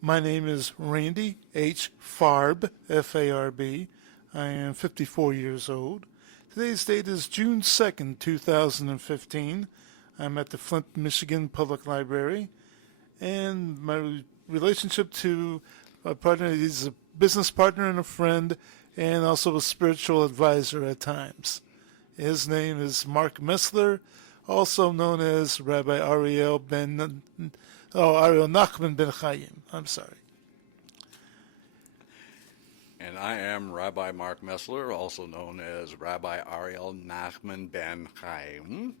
My name is Randy H. Farb, F-A-R-B. I am 54 years old. Today's date is June 2nd, 2015. I'm at the Flint, Michigan Public Library. And my relationship to my partner, he's a business partner and a friend, and also a spiritual advisor at times. His name is Mark Messler, also known as Rabbi Aryel Aryel Nachman ben Chaim. I'm sorry. And I am Rabbi Mark Messler, also known as Rabbi Aryel Nachman ben Chaim.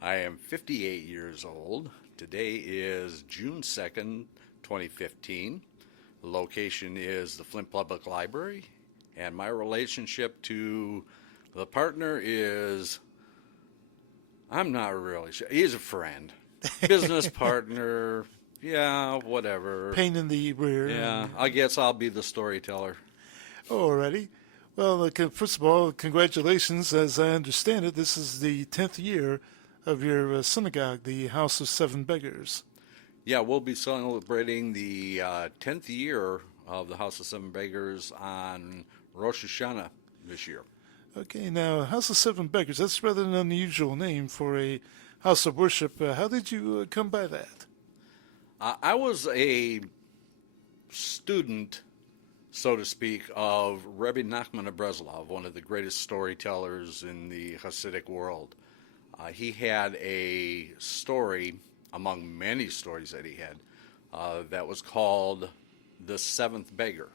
I am 58 years old. Today is June 2nd, 2015. The location is the Flint Public Library, and my relationship to the partner is, I'm not really sure. He's a friend, business partner, yeah, whatever. Pain in the rear. Yeah, I guess I'll be the storyteller. Alrighty. Well, first of all, congratulations. As I understand it, this is the 10th year of your synagogue, the House of Seven Beggars. Yeah, we'll be celebrating the 10th year of the House of Seven Beggars on Rosh Hashanah this year. Okay, now, House of Seven Beggars, that's rather an unusual name for a house of worship. How did you come by that? I was a student, so to speak, of Rabbi Nachman of Breslov, one of the greatest storytellers in the Hasidic world. He had a story, among many stories that he had, that was called The Seventh Beggar.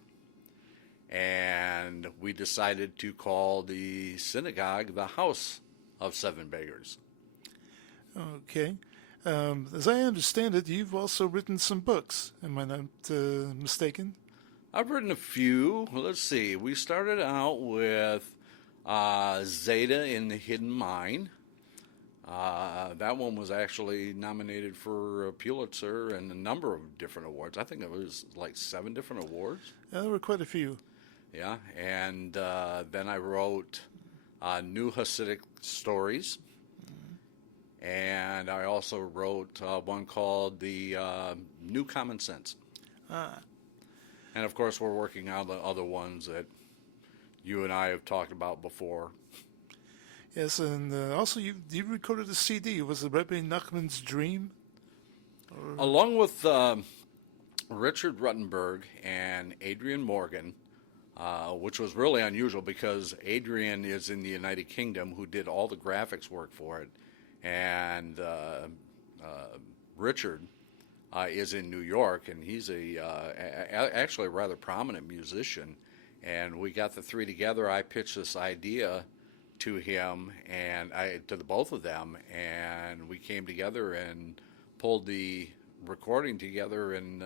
And we decided to call the synagogue the House of Seven Beggars. Okay. As I understand it, you've also written some books. Am I not mistaken? I've written a few. Let's see. We started out with Zeyde in the Hidden Mine. That one was actually nominated for a Pulitzer and a number of different awards. I think it was like 7 different awards. Yeah, there were quite a few. Yeah, and then I wrote New Hasidic Stories. And I also wrote one called The New Common Sense. And, of course, we're working on the other ones that you and I have talked about before. Yes, and also you recorded a CD. Was it Rabbi Nachman's Dream? Along with Richard Ruttenberg and Adrian Morgan, which was really unusual because Adrian is in the United Kingdom, who did all the graphics work for it, and Richard is in New York, and he's actually a rather prominent musician. And we got the three together. I pitched this idea to him and to the both of them, and we came together and pulled the recording together in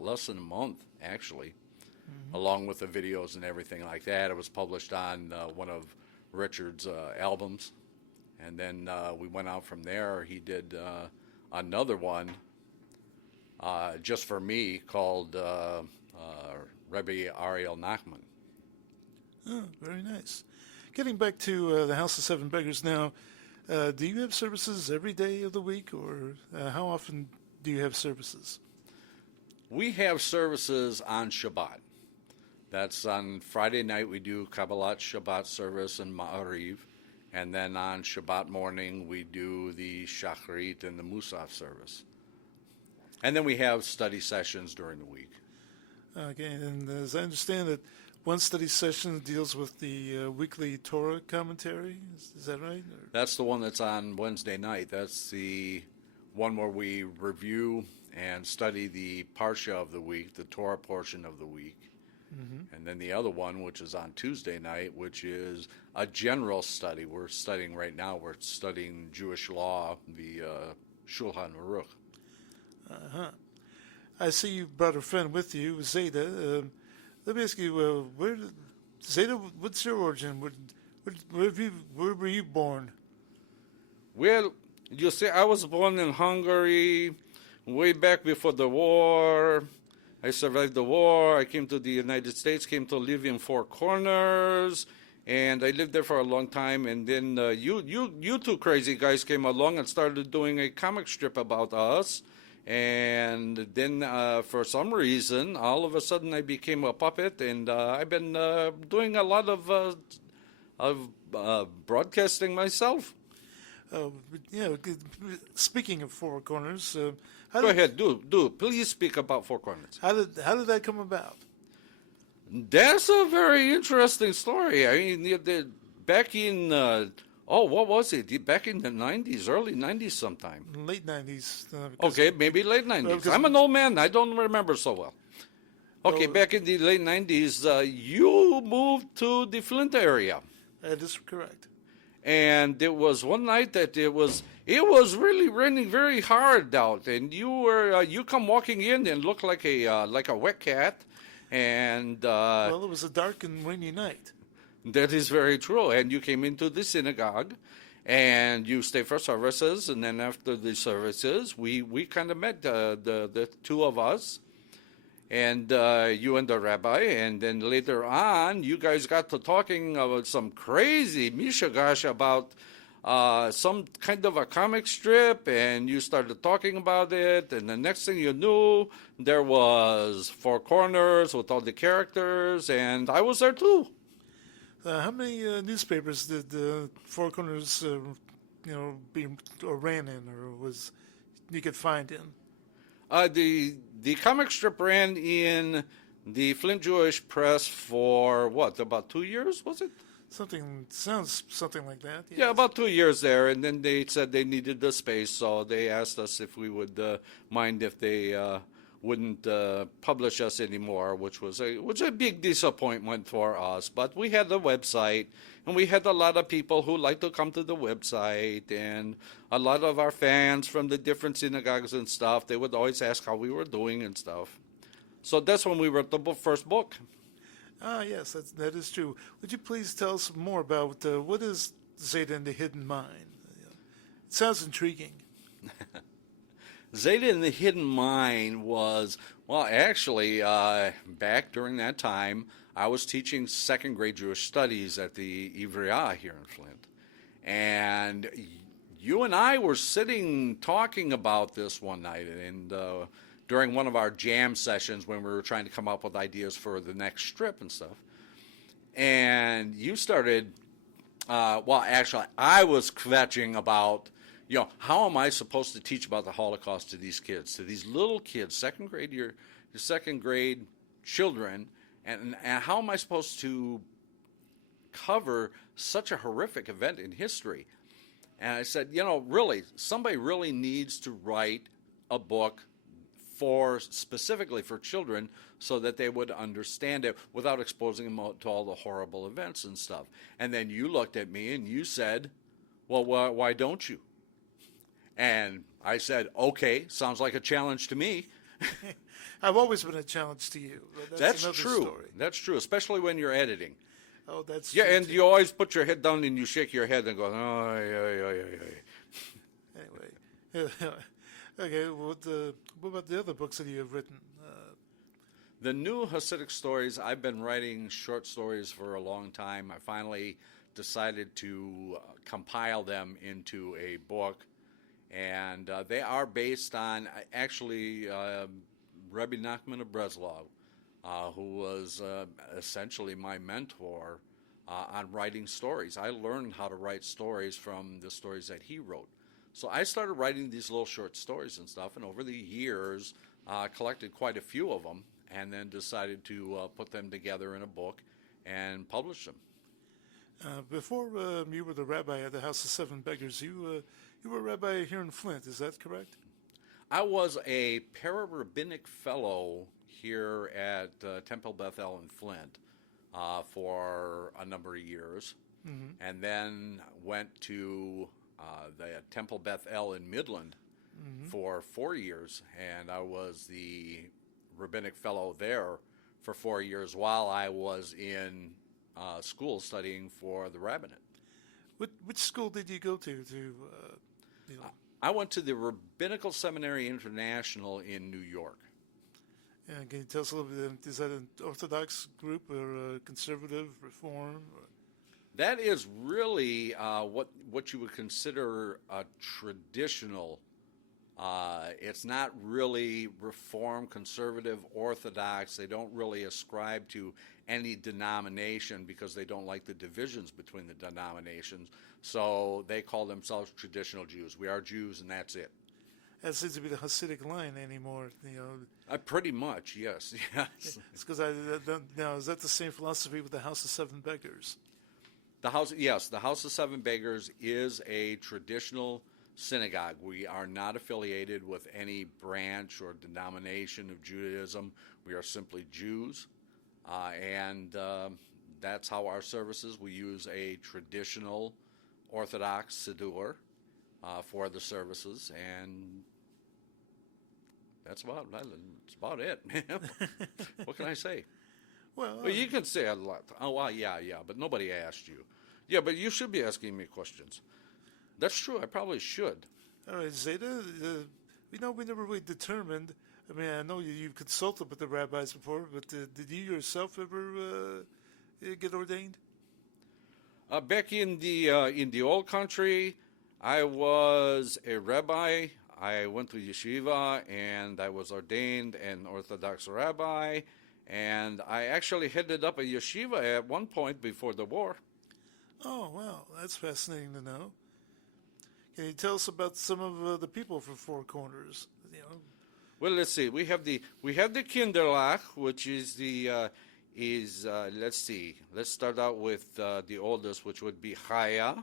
less than a month, actually, along with the videos and everything like that. It was published on one of Richard's albums, and then we went out from there. He did another one just for me called Rabbi Aryel Nachman. Oh, very nice. Getting back to the House of Seven Beggars now, do you have services every day of the week, or how often do you have services? We have services on Shabbat. That's on Friday night we do Kabbalat Shabbat service and Ma'ariv, and then on Shabbat morning we do the Shachrit and the Musaf service. And then we have study sessions during the week. Okay, and as I understand it, one study session deals with the weekly Torah commentary. Is that right? Or? That's the one that's on Wednesday night. That's the one where we review and study the Parsha of the week, the Torah portion of the week. Mm-hmm. And then the other one, which is on Tuesday night, which is a general study. We're studying right now. We're studying Jewish law, the Shulchan Aruch. Uh-huh. I see you brought a friend with you, Zeyde. Let me ask you, Zeyde, what's your origin? Where were you born? Well, you see, I was born in Hungary way back before the war. I survived the war. I came to the United States, came to live in Four Corners, and I lived there for a long time. And then you two crazy guys came along and started doing a comic strip about us. And then for some reason, all of a sudden, I became a puppet, and I've been doing a lot of broadcasting myself. Speaking of Four Corners, Go ahead, do. Please speak about Four Corners. how did that come about? That's a very interesting story. I mean, back in, what was it? Back in the 90s, early 90s sometime. Late 90s. Okay, maybe late 90s. I'm an old man. I don't remember so well. Okay, back in the late 90s, you moved to the Flint area. That is correct. And it was one night that it was really raining very hard out, and you come walking in and looked like a wet cat. And Well, it was a dark and rainy night. that is very true. And you came into the synagogue, and you stayed for services. And then after the services, we kind of met the two of us, and you and the rabbi. And then later on, you guys got to talking about some crazy mishigash about some kind of a comic strip, and you started talking about it, and the next thing you knew, there was Four Corners with all the characters, and I was there too. How many newspapers did Four Corners, be or ran in, or was you could find in? The comic strip ran in the Flint Jewish Press for what, about 2 years, was it? Sounds something like that. Yes. Yeah, about 2 years there, and then they said they needed the space, so they asked us if we would mind if they wouldn't publish us anymore, which was a big disappointment for us. But we had the website, and we had a lot of people who like to come to the website, and a lot of our fans from the different synagogues and stuff. They would always ask how we were doing and stuff. So that's when we wrote the first book. Ah, yes, that is true. Would you please tell us more about what is Zeyde and the Hidden Mine? It sounds intriguing. Zeyde and the Hidden Mine was, well, actually, back during that time, I was teaching second grade Jewish studies at the Ivriah here in Flint. And you and I were sitting talking about this one night, and during one of our jam sessions when we were trying to come up with ideas for the next strip and stuff. And you started, actually, I was kvetching about, how am I supposed to teach about the Holocaust to these kids, to these little kids, second grade children, and how am I supposed to cover such a horrific event in history? And I said, really, somebody really needs to write a book specifically for children so that they would understand it without exposing them to all the horrible events and stuff. And then you looked at me and you said, well, why don't you? And I said, okay, sounds like a challenge to me. I've always been a challenge to you. But That's another true. Story. That's true, especially when you're editing. Oh, that's yeah, true and too. you always put your head down and you shake your head and go, oh, yeah. Anyway, okay. What about the other books that you have written? The new Hasidic stories, I've been writing short stories for a long time. I finally decided to compile them into a book, and they are based on, actually, Rabbi Nachman of Breslau, who was essentially my mentor on writing stories. I learned how to write stories from the stories that he wrote. So I started writing these little short stories and stuff, and over the years, collected quite a few of them, and then decided to put them together in a book and publish them. Before you were the rabbi at the House of Seven Beggars, you were a rabbi here in Flint. Is that correct? I was a para-rabbinic fellow here at Temple Beth El in Flint for a number of years, and then went to the Temple Beth El in Midland for 4 years, and I was the rabbinic fellow there for 4 years while I was in school studying for the rabbinate. Which school did you go to? I went to the Rabbinical Seminary International in New York. Can you tell us a little bit? Is that an Orthodox group or a conservative, Reform? That is really what you would consider a traditional It's not really Reform, Conservative, Orthodox. They don't really ascribe to any denomination because they don't like the divisions between the denominations. So they call themselves traditional Jews. We are Jews, and that's it. That seems to be the Hasidic line anymore. Pretty much, yes. Yes. It's because now is that the same philosophy with the House of Seven Beggars? The House of Seven Beggars is a traditional synagogue. We are not affiliated with any branch or denomination of Judaism. We are simply Jews, and that's how our services. We use a traditional Orthodox siddur for the services, and that's about it. What can I say? Well, You can say a lot. Oh, well, yeah, but nobody asked you. Yeah, but you should be asking me questions. That's true. I probably should. all right, Zeyde. We never really determined. I mean, I know you consulted with the rabbis before, but did you yourself ever get ordained? Back in the old country, I was a rabbi. I went to yeshiva, and I was ordained an Orthodox rabbi. And I actually headed up a yeshiva at one point before the war. Oh, wow, that's fascinating to know. Can you tell us about some of the people from Four Corners? Well, let's see. We have the Kinderlach, which is let's see. Let's start out with the oldest, which would be Chaya,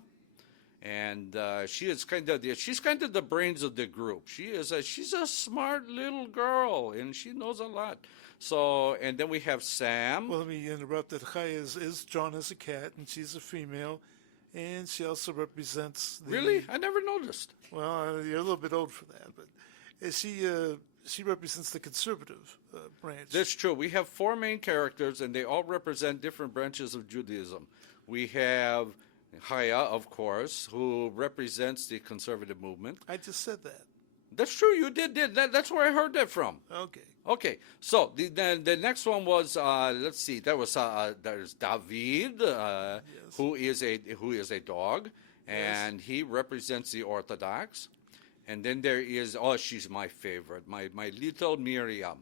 and she's kind of the brains of the group. She's a smart little girl, and she knows a lot. So, and then we have Sam. Well, let me interrupt. That Chaya is drawn as a cat, and she's a female, and she also represents the... Really? I never noticed. Well, you're a little bit old for that, but she represents the conservative branch. That's true. We have four main characters, and they all represent different branches of Judaism. We have Chaya, of course, who represents the conservative movement. I just said that. That's true. You did. That's where I heard that from. Okay. So the next one was let's see. There's David, Yes. who is a dog, and he represents the Orthodox. And then there is she's my favorite, my little Miriam.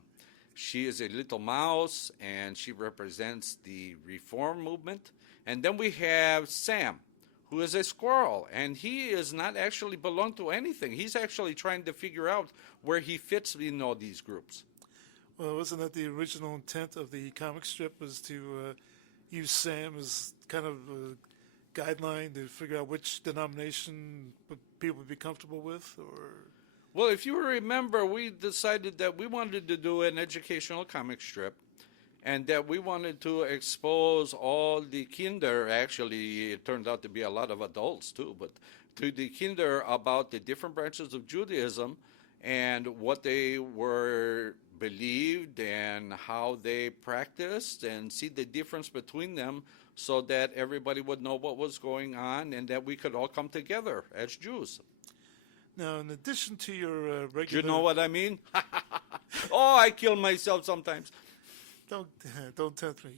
She is a little mouse, and she represents the Reform movement. And then we have Sam, who is a squirrel, and he is not actually belong to anything. He's actually trying to figure out where he fits in all these groups. Well, wasn't that the original intent of the comic strip, was to use Sam as kind of a guideline to figure out which denomination people would be comfortable with? Or Well, if you remember, we decided that we wanted to do an educational comic strip, and that we wanted to expose all the kinder. Actually, it turned out to be a lot of adults too, but to the kinder about the different branches of Judaism and what they were believed and how they practiced, and see the difference between them, so that everybody would know what was going on and that we could all come together as Jews. now, in addition to your Do regular... you know what I mean? Oh, I kill myself sometimes. Don't tempt me.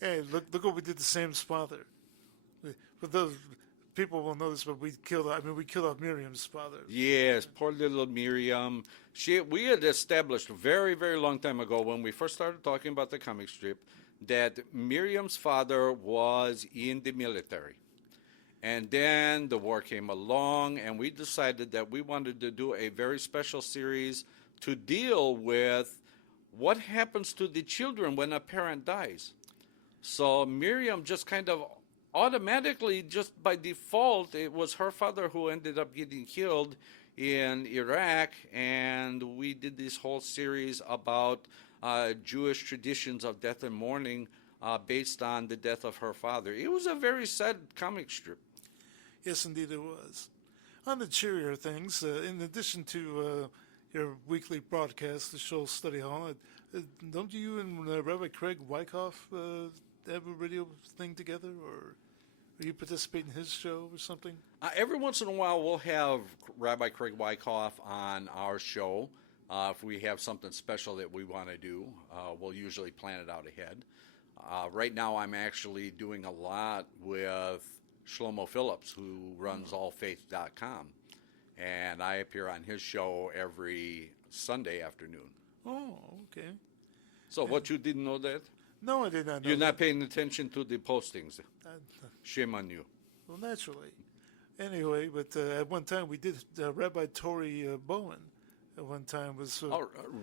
Hey, look what we did to Sam's father. For those people won't know this, but we killed off Miriam's father. Yes, poor little Miriam. We had established a very, very long time ago, when we first started talking about the comic strip, that Miriam's father was in the military. And then the war came along, and we decided that we wanted to do a very special series to deal with what happens to the children when a parent dies. So Miriam just kind of automatically, just by default, it was her father who ended up getting killed in Iraq, and we did this whole series about Jewish traditions of death and mourning based on the death of her father. It was a very sad comic strip. Yes, indeed it was. On the cheerier things, in addition to your weekly broadcast, the Shoal Study Hall, don't you and Rabbi Craig Wyckoff have a radio thing together, or you participate in his show or something? Every once in a while, we'll have Rabbi Craig Wyckoff on our show. If we have something special that we want to do, we'll usually plan it out ahead. Right now, I'm actually doing a lot with Shlomo Phillips, who runs allfaith.com. and I appear on his show every Sunday afternoon. Oh, okay. So what, you didn't know that? No, I did not know You're that. not paying attention to the postings. Uh, Shame on you. well, naturally. Anyway, but at one time we did Rabbi Tori Bowen. At one time was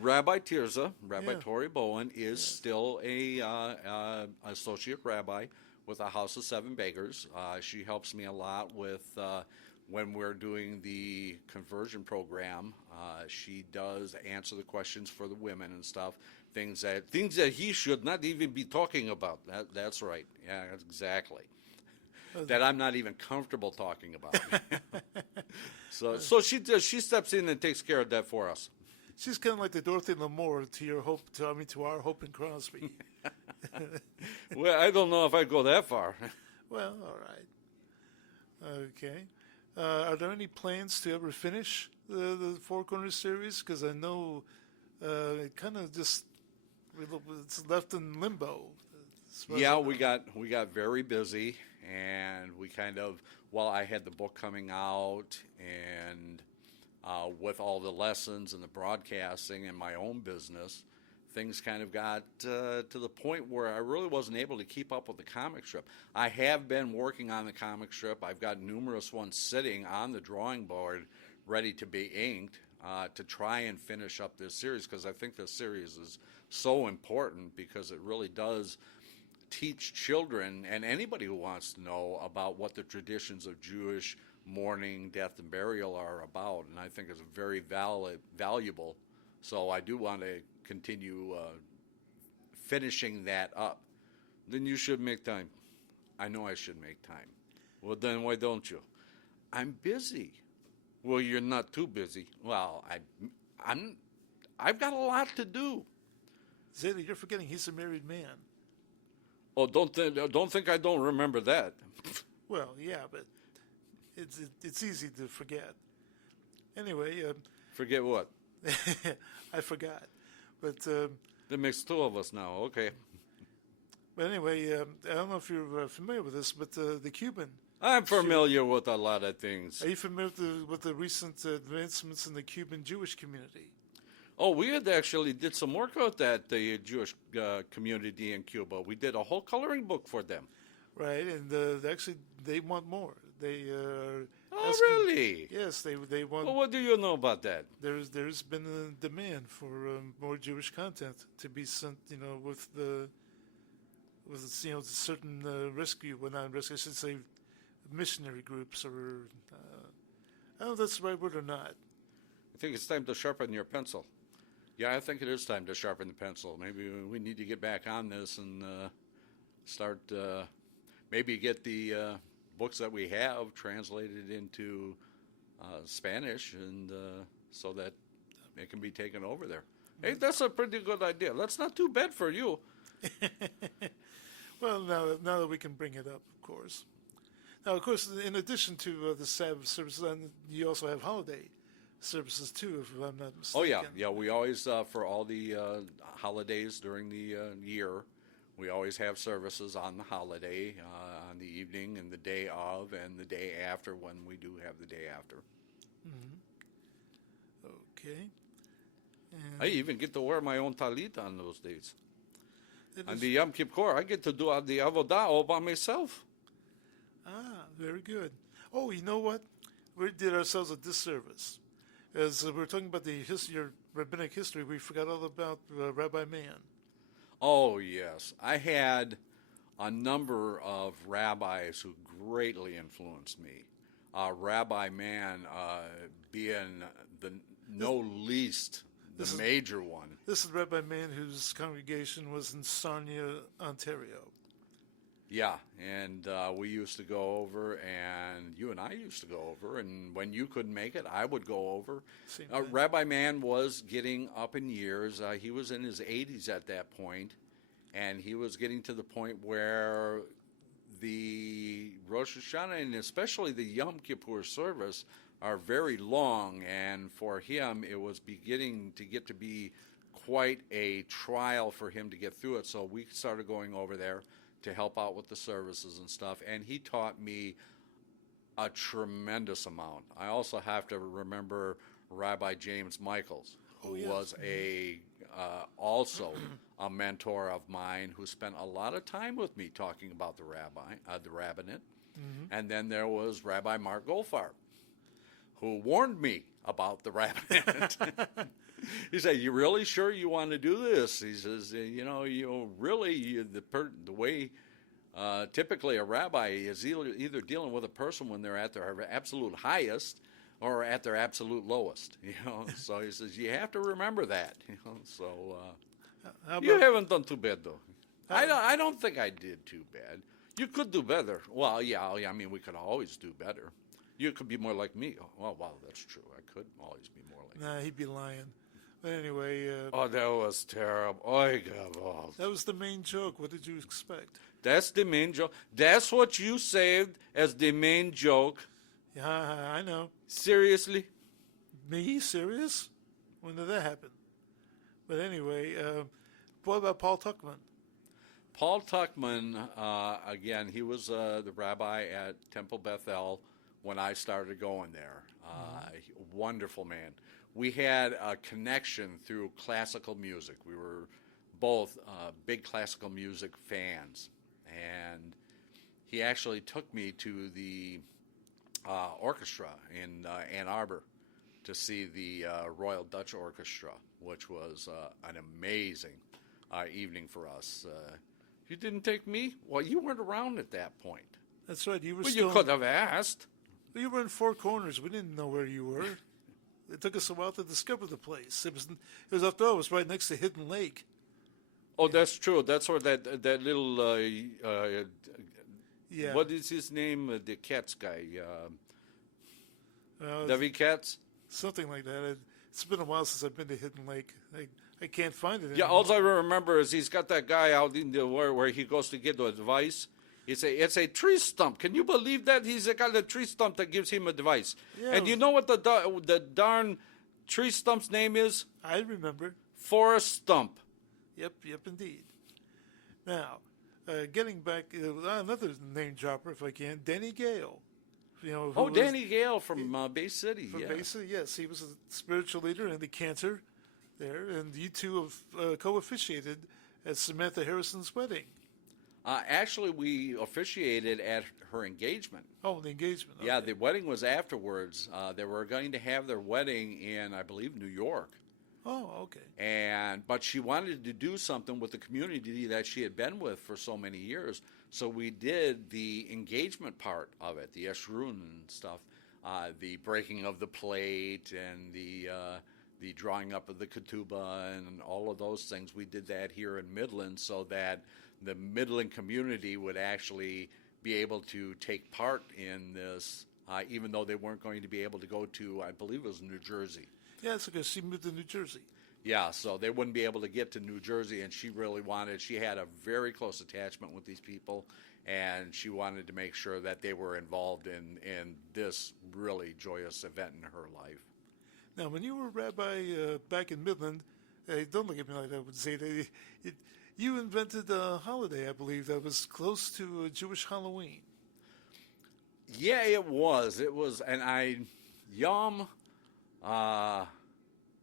Rabbi Tirza, Rabbi Yeah. Tori Bowen, is still a associate rabbi with the House of Seven Beggars. She helps me a lot with when we're doing the conversion program. She does answer the questions for the women and stuff. Things that he should not even be talking about. That's right. Yeah, exactly. That I'm not even comfortable talking about. So she steps in and takes care of that for us. she's kind of like the Dorothy Lamour to our Hope and Crosby. Well, I don't know if I'd go that far. Well, all right. Okay. Are there any plans to ever finish the Four Corners series? Because I know it kind of just it's left in limbo. as far as Yeah, I we know. got very busy, and we kind of, well, I had the book coming out, and with all the lessons and the broadcasting and my own business, things kind of got to the point where I really wasn't able to keep up with the comic strip. I have been working on the comic strip. I've got numerous ones sitting on the drawing board ready to be inked to try and finish up this series, because I think this series is so important, because it really does teach children and anybody who wants to know about what the traditions of Jewish mourning, death, and burial are about. And I think it's very valuable. So I do want to continue finishing that up. Then you should make time. I know I should make time. Well, then why don't you? I'm busy. Well, you're not too busy. Well, I've got a lot to do. Zeyde, you're forgetting he's a married man. Oh, don't think I don't remember that. Well, yeah, but it's easy to forget. Anyway, Forget what? I forgot. But That makes two of us now. Okay. anyway, I don't know if you're familiar with this, but the Cuban. I'm familiar with a lot of things. Are you familiar with the recent advancements in the Cuban Jewish community? Oh, we had actually did some work with that, the Jewish community in Cuba. We did a whole coloring book for them. Right, and actually they want more. They Oh, asking- really? Yes, they want. Well, what do you know about that? There's been a demand for more Jewish content to be sent. With certain rescue, well, not rescue, I should say, missionary groups, or I don't know if that's the right word or not. I think it's time to sharpen your pencil. Yeah, I think it is time to sharpen the pencil. Maybe we need to get back on this and start, maybe get the books that we have translated into Spanish, and so that it can be taken over there. Hey, that's a pretty good idea. That's not too bad for you. Well, now that we can bring it up, of course. Now, of course, in addition to the Sabbath services, you also have holiday services too, if I'm not mistaken. Oh, yeah. We always, for all the holidays during the year, we always have services on the holiday, on the evening and the day of and the day after, when we do have the day after. Okay. I even get to wear my own talit on those days. It On is- the Yom Kippur, I get to do the avodah all by myself. Very good. Oh, you know what? We did ourselves a disservice. As we're talking about the your rabbinic history, we forgot all about Rabbi Mann. Oh, yes. I had a number of rabbis who greatly influenced me. Rabbi Mann being no least This the is- major one. This is Rabbi Mann, whose congregation was in Sarnia, Ontario. Yeah, and we used to go over, and you and I used to go over, and when you couldn't make it, I would go over. Same thing. Rabbi Mann was getting up in years. He was in his 80s at that point, and he was getting to the point where the Rosh Hashanah, and especially the Yom Kippur service, are very long, and for him, it was beginning to get to be quite a trial for him to get through it, so we started going over there to help out with the services and stuff, and he taught me A tremendous amount. I also have to remember Rabbi James Michaels, who yes. was also a mentor of mine, who spent a lot of time with me talking about the rabbinate. And then there was Rabbi Mark Goldfarb, who warned me about the rabbinate. He said, "You really sure you want to do this?" He says, the way typically a rabbi is either dealing with a person when they're at their absolute highest or at their absolute lowest. So he says, you have to remember that. So you haven't done too bad, though. I don't think I did too bad. You could do better. Well, yeah. I mean, we could always do better. You could be more like me. Oh, wow, that's true. I could always be more like Nah, he'd be lying. But anyway. Oh, that was terrible. Oh, God. That was the main joke. What did you expect? That's the main joke. That's what you saved as the main joke. Yeah, I know. Seriously? Me? Serious? When did that happen? But anyway, what about Paul Tuckman? Paul Tuckman, again, he was the rabbi at Temple Bethel when I started going there. Wonderful man. We had a connection through classical music. We were both big classical music fans. And he actually took me to the orchestra in Ann Arbor to see the Royal Dutch Orchestra, which was an amazing evening for us. You didn't take me? Well, you weren't around at that point. That's right. You were Well, still. you could have asked. You were in Four Corners. We didn't know where you were. It took us a while to discover the place. It was after all, it was right next to Hidden Lake. Oh, that's true. That's where that little Yeah. what is his name? The Katz guy, Uh, David Katz. Something like that. It's been a while since I've been to Hidden Lake. I can't find it Yeah, anymore. all I remember is he's got that guy out in the where he goes to get the advice. It's a tree stump. Can you believe that? He's got a tree stump that gives him advice. Yeah. And you know what the darn tree stump's name is? I remember. Forest Stump. Yep, indeed. Now, getting back, another name dropper, if I can, Danny Gale. Who was Danny Gale from Bay City. from Yeah. Bay City, yes, he was a spiritual leader and the cantor there, and you two have co-officiated at Samantha Harrison's wedding. Actually, we officiated at her engagement. Oh, the engagement. Yeah, okay. the wedding was afterwards. They were going to have their wedding in, I believe, New York. Oh, okay. But she wanted to do something with the community that she had been with for so many years. So we did the engagement part of it, the eshrun and stuff, the breaking of the plate and the drawing up of the ketubah and all of those things. We did that here in Midland so that the Midland community would actually be able to take part in this, even though they weren't going to be able to go to, I believe it was New Jersey. Yeah, it's because she moved to New Jersey. Yeah, so they wouldn't be able to get to New Jersey, and she had a very close attachment with these people, and she wanted to make sure that they were involved in this really joyous event in her life. Now, when you were rabbi back in Midland, don't look at me like that with Zeyde. You invented a holiday, I believe, that was close to a Jewish Halloween. Yeah, it was. Yom.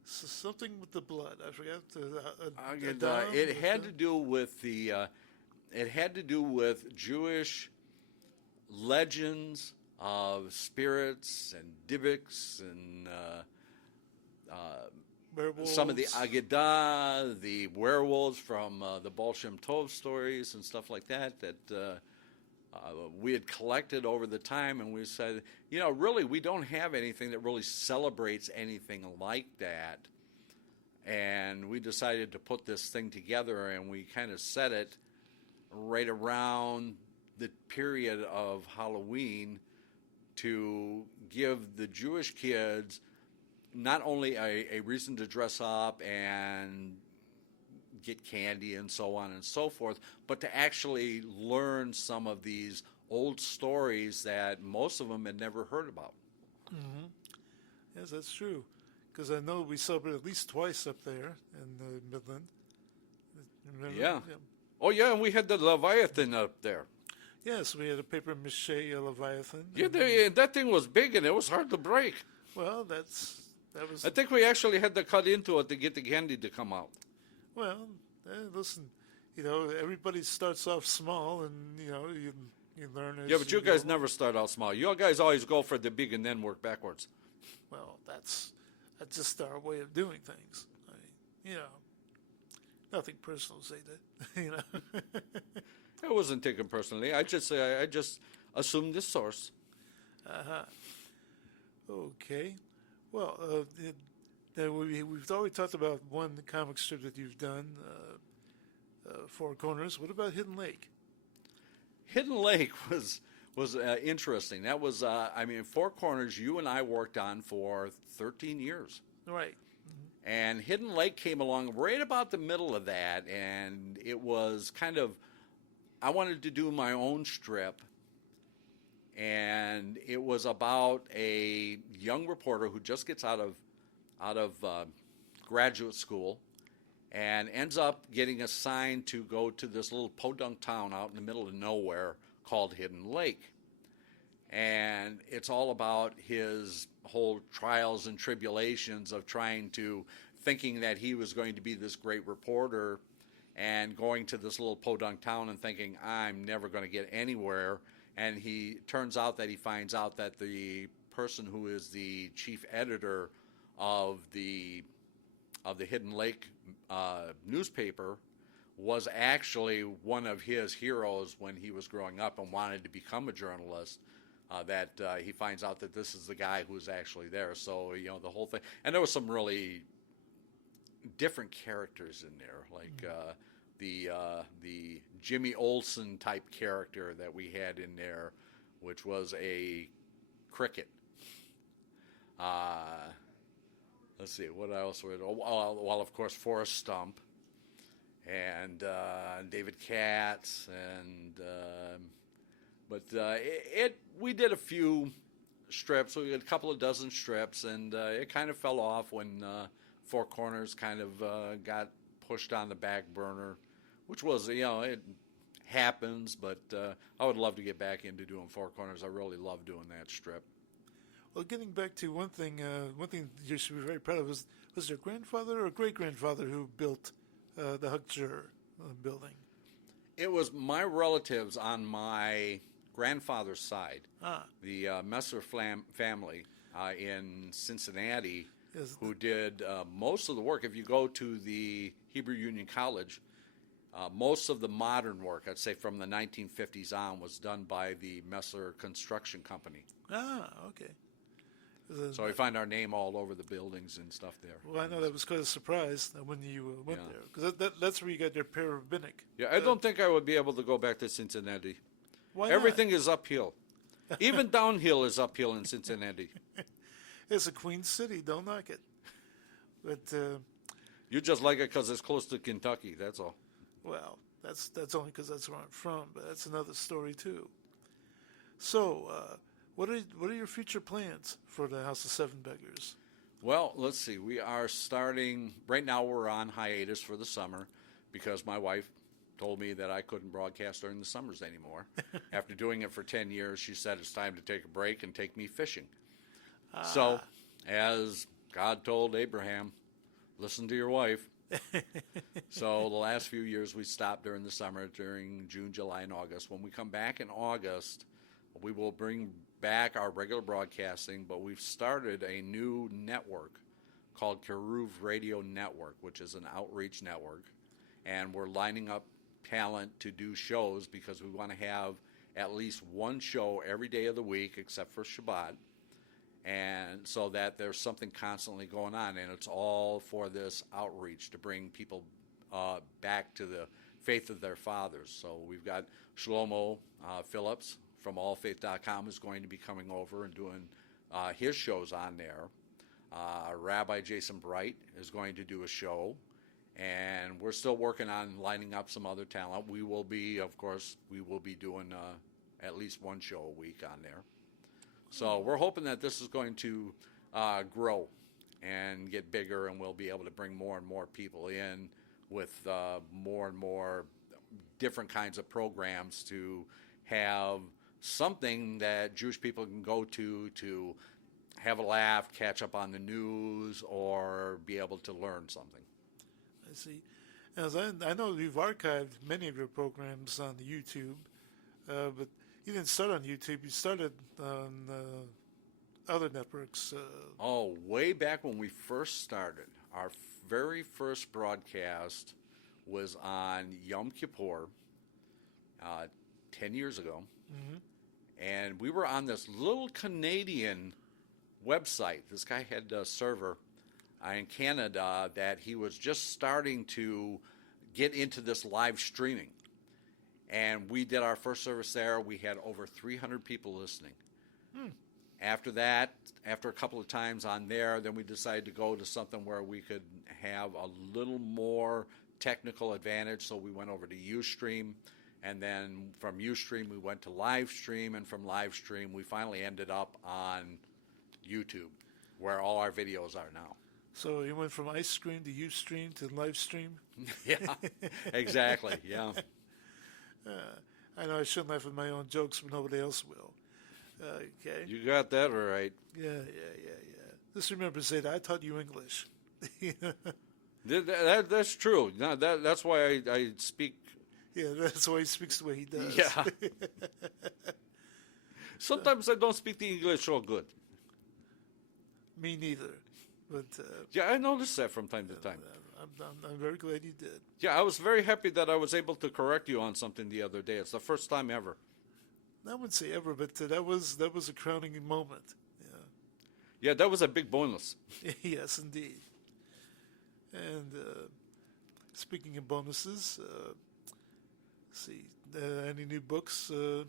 Something with the blood. I forgot. It had to do with It had to do with Jewish legends of spirits and divics and werewolves. some of the Agadah, the werewolves from the Baal Shem Tov stories and stuff like that we had collected over the time, and we said, really, we don't have anything that really celebrates anything like that. And we decided to put this thing together, and we kind of set it right around the period of Halloween to give the Jewish kids not only a reason to dress up and get candy and so on and so forth, but to actually learn some of these old stories that most of them had never heard about. Mm-hmm. Yes, that's true. Because I know we celebrate at least twice up there in Midland. Remember? Yeah. Oh, yeah, and we had the Leviathan up there. Yes, we had a paper mache Leviathan. Yeah, that thing was big and it was hard to break. Well, that was I think we actually had to cut into it to get the candy to come out. well. Listen, everybody starts off small, and you learn as Yeah, but you guys go. never start out small. You guys always go for the big and then work backwards. Well, that's just our way of doing things. Nothing personal, Zeyde. I wasn't taken personally. I just assumed the source. Okay. Well, we've already talked about one comic strip that you've done, Four Corners. What about Hidden Lake? Hidden Lake was interesting. That was Four Corners. You and I worked on for 13 years. Right. And Hidden Lake came along right about the middle of that, and it was kind of, I wanted to do my own strip, and it was about a young reporter who just gets out of graduate school and ends up getting assigned to go to this little podunk town out in the middle of nowhere called Hidden Lake. And it's all about his whole trials and tribulations of thinking that he was going to be this great reporter and going to this little podunk town and thinking, I'm never going to get anywhere. And he turns out that he finds out that the person who is the chief editor of the Hidden Lake newspaper was actually one of his heroes when he was growing up and wanted to become a journalist. He finds out that this is the guy who's actually there. So, the whole thing. And there was some really different characters in there, like the Jimmy Olsen type character that we had in there, which was a cricket. Let's see, what else? Well, of course, Forrest Stump and David Katz we did a few strips. We had a couple of dozen strips, and it kind of fell off when Four Corners kind of got pushed on the back burner, which was, it happens, but I would love to get back into doing Four Corners. I really love doing that strip. Well, getting back to one thing you should be very proud of was your grandfather or great-grandfather who built the Huckster building? It was my relatives on my grandfather's side, the Messer family in Cincinnati, who did most of the work. If you go to the Hebrew Union College, most of the modern work, I'd say from the 1950s on, was done by the Messer Construction Company. Okay. So we find our name all over the buildings and stuff there. Well, I know that was quite a surprise when you went there, because that's where you got your pair of rabbinic. Yeah, I don't think I would be able to go back to Cincinnati. Why not? Everything is uphill. Even downhill is uphill in Cincinnati. It's a queen city. Don't knock it. But you just like it because it's close to Kentucky. That's all. Well, that's only because that's where I'm from. But that's another story too. So, what are your future plans for the House of Seven Beggars? Well, let's see. We are starting right now. We're on hiatus for the summer because my wife told me that I couldn't broadcast during the summers anymore. After doing it for 10 years, she said it's time to take a break and take me fishing. So, as God told Abraham, listen to your wife. So the last few years we stopped during the summer, during June, July, and August. When we come back in August, we will bring back our regular broadcasting, but we've started a new network called Carruth Radio Network, which is an outreach network. And we're lining up talent to do shows because we want to have at least one show every day of the week except for Shabbat, and so that there's something constantly going on, and it's all for this outreach to bring people back to the faith of their fathers. So we've got Shlomo Phillips from allfaith.com is going to be coming over and doing his shows on there. Rabbi Jason Bright is going to do a show. And we're still working on lining up some other talent. We will be doing at least one show a week on there. So we're hoping that this is going to grow and get bigger, and we'll be able to bring more and more people in with more and more different kinds of programs to have something that Jewish people can go to have a laugh, catch up on the news, or be able to learn something. I see. As I know you've archived many of your programs on YouTube, but you didn't start on YouTube. You started on other networks. Oh, way back when we first started, our very first broadcast was on Yom Kippur 10 years ago. Mm-hmm. And we were on this little Canadian website. This guy had a server in Canada that he was just starting to get into this live streaming. And we did our first service there. We had over 300 people listening. After that, after a couple of times on there, then we decided to go to something where we could have a little more technical advantage. So we went over to Ustream. And then from Ustream, we went to Livestream. And from Livestream, we finally ended up on YouTube, where all our videos are now. So you went from ice cream to Ustream to live stream? Yeah, exactly, yeah. I know I shouldn't laugh at my own jokes, but nobody else will. Okay. You got that right. Yeah. Just remember, Zeyde, I taught you English. That's true. No, that's why I speak. Yeah, that's why he speaks the way he does. Yeah. Sometimes I don't speak the English so good. Me neither. But Yeah, I noticed that from time to time. I'm very glad you did. Yeah, I was very happy that I was able to correct you on something the other day. It's the first time ever. I wouldn't say ever, but that was a crowning moment. Yeah, that was a big bonus. Yes, indeed. And speaking of bonuses, see, any new books, in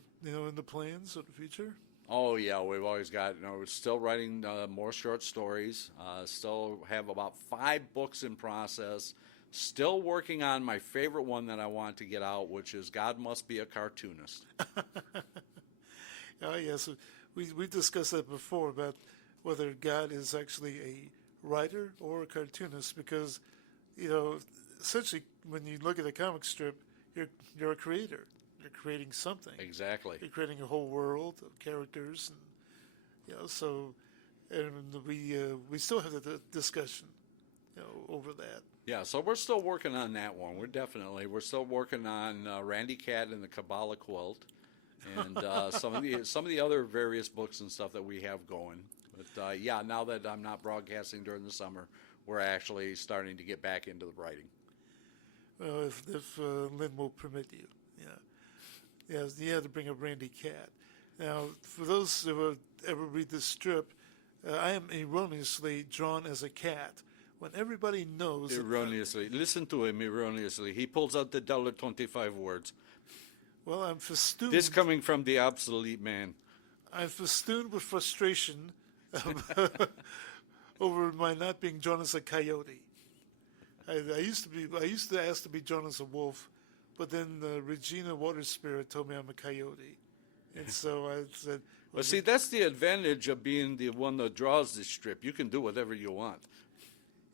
the plans of the future? Oh, yeah, we've always got, we're still writing more short stories. Still have about 5 books in process. Still working on my favorite one that I want to get out, which is God Must Be a Cartoonist. Oh, yes. We discussed that before about whether God is actually a writer or a cartoonist because, essentially when you look at a comic strip, you're a creator. You're creating something. Exactly. You're creating a whole world of characters, and so and we still have the discussion, over that. Yeah, so we're still working on that one. We're still working on Randy Cat and the Kabbalah Quilt, and some of the other various books and stuff that we have going. But yeah, now that I'm not broadcasting during the summer, we're actually starting to get back into the writing. Well, if Lynn will permit you, yeah, you had to bring up Randy Cat. Now, for those who ever read this strip, I am erroneously drawn as a cat. When everybody knows... Erroneously. Listen to him erroneously. He pulls out the $1.25 words. Well, I'm festooned... This coming from the obsolete man. I'm festooned with frustration over my not being drawn as a coyote. I used to ask to be drawn as a wolf, but then Regina Water Spirit told me I'm a coyote. And so I said... Well, see, that's the advantage of being the one that draws this strip. You can do whatever you want.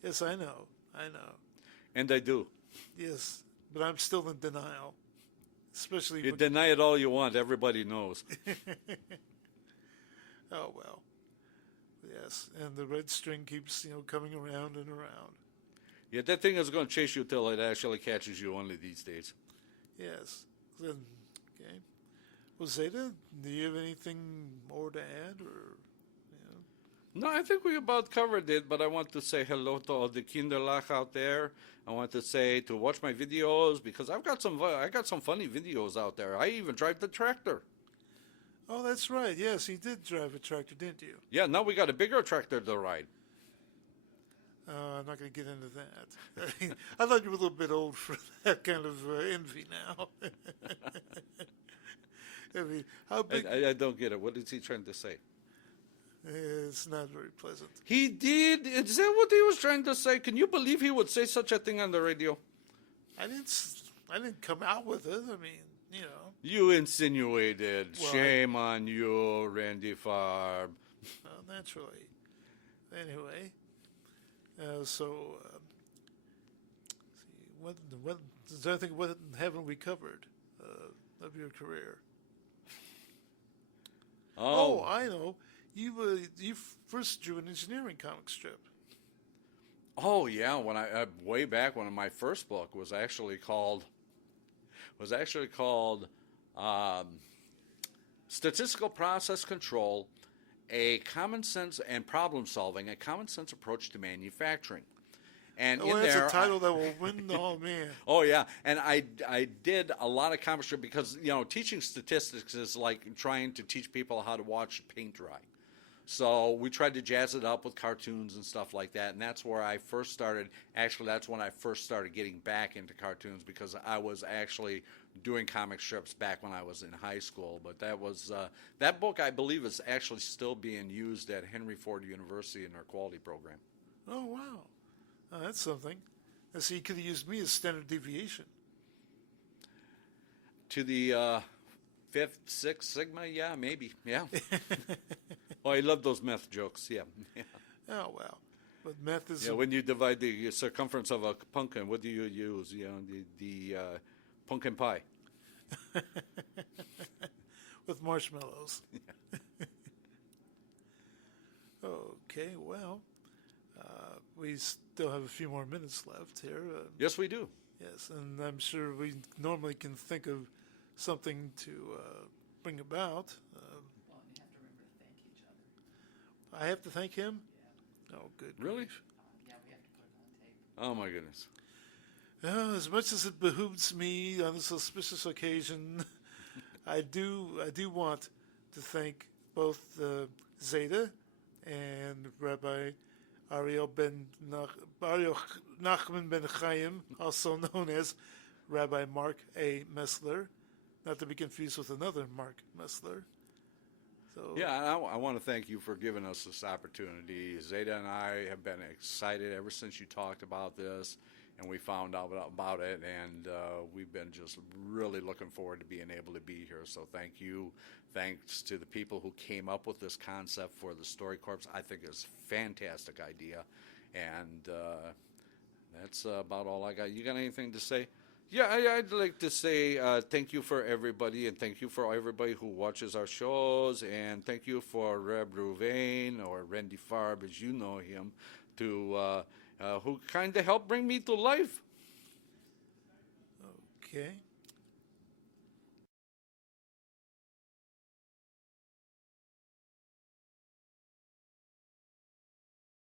Yes, I know. And I do. Yes, but I'm still in denial. Especially You deny it all you want. Everybody knows. Oh, well. Yes, and the red string keeps, coming around and around. Yeah, that thing is going to chase you till it actually catches you one of these days. Yes. Then, okay. Well, Zeyde, do you have anything more to add, or... No, I think we about covered it, but I want to say hello to all the Kinderlach out there. I want to say to watch my videos because I got some funny videos out there. I even drive the tractor. Oh, that's right. Yes, you did drive a tractor, didn't you? Yeah, now we got a bigger tractor to ride. I'm not going to get into that. I thought you were a little bit old for that kind of envy now. I mean, how big... I don't get it. What is he trying to say? It's not very pleasant. He did. Is that what he was trying to say? Can you believe he would say such a thing on the radio? I didn't come out with it. I mean, You insinuated. Well, shame on you, Randy Farb. Well, naturally. Anyway, what haven't we covered of your career? Oh, I know. You first drew an engineering comic strip. Oh yeah, when I way back when my first book was actually called um, Statistical Process Control, a common sense and problem solving, a common sense approach to manufacturing. And Oh, in that's there, a title that will win. Oh man. oh yeah, and I did a lot of comic strip because teaching statistics is like trying to teach people how to watch paint dry. So we tried to jazz it up with cartoons and stuff like that, and that's where I first started. Actually, that's when I first started getting back into cartoons because I was actually doing comic strips back when I was in high school. But that book, I believe, is actually still being used at Henry Ford University in their quality program. Oh wow. Oh, that's something. See, you could have used me as standard deviation. To the fifth, sixth sigma, yeah, maybe, yeah. Oh, I love those meth jokes, yeah. Oh well. But meth is Yeah, when you divide the circumference of a pumpkin, what do you use? The pumpkin pie. with marshmallows. Okay, well, we still have a few more minutes left here. Yes, we do. Yes, and I'm sure we normally can think of something to bring about. Well, you have to remember to thank each other. I have to thank him? Yeah. Oh, good. Really? grief. Yeah, we have to put it on tape. Oh my goodness. Well, as much as it behooves me on this auspicious occasion, I do want to thank both Zeyde and Rabbi Aryel Nachman ben Chaim, also known as Rabbi Mark A. Messler, not to be confused with another Mark Messler. So Yeah, I want to thank you for giving us this opportunity. Zeyde and I have been excited ever since you talked about this and we found out about it, and we've been just really looking forward to being able to be here. So thank you. Thanks to the people who came up with this concept for the StoryCorps. I think it's a fantastic idea, and that's about all I got. You got anything to say? Yeah, I'd like to say thank you for everybody, and thank you for everybody who watches our shows, and thank you for Reb Ruvain, or Randy Farb, as you know him, who kind of helped bring me to life. okay.